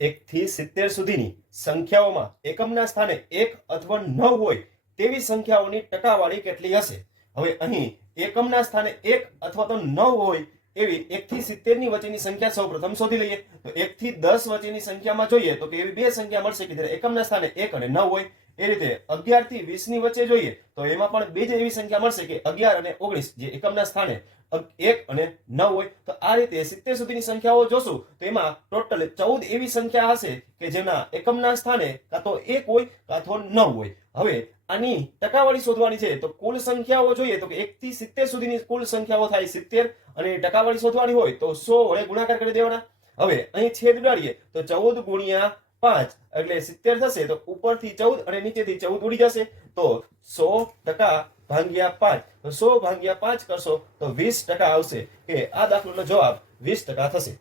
1 થી 70 સુધીની સંખ્યાઓમાં એકમના સ્થાને 1 અથવા 9 હોય તેવી સંખ્યાઓની ટકાવારી કેટલી હશે? હવે અહીં એકમના સ્થાને 1 અથવા તો 9 હોય એવી 1 થી 70 ની વચ્ચેની સંખ્યા સૌપ્રથમ શોધી લઈએ. તો 1 થી 10 વચ્ચેની સંખ્યામાં જોઈએ તો કે એવી બે સંખ્યા મળશે કે જ્યારે એકમના સ્થાને 1 અને 9 હોય. એ રીતે 11 થી 20 ની વચ્ચે જોઈએ તો એમાં પણ બે જ એવી સંખ્યા મળશે કે 11 અને 19 જે એકમના સ્થાને 1 અને 9 હોય. તો આ રીતે 70 સુધીની સંખ્યાઓ જોશું તો એમાં ટોટલ 14 એવી સંખ્યા હશે કે જેના એકમના સ્થાને કાં તો 1 હોય કાં તો 9 હોય. હવે આની ટકાવારી શોધવાની છે તો કુલ સંખ્યાઓ જોઈએ તો કે 1 થી 70 સુધીની કુલ સંખ્યાઓ થાય 70 અને ટકાવારી શોધવાની હોય તો 100 વડે ગુણાકાર કરી દેવાના. હવે અહીં છેદ ઉડાડીએ તો 14 ગુણ્યા 5 એટલે 70 થશે. તો ઉપરથી 14 અને નીચેથી 14 ઉડી જશે તો 100% ભાગ્યા 5. તો 100 ભાગ્યા 5 કરશો તો 20% આવશે કે આ દાખલાનો જવાબ 20% થશે.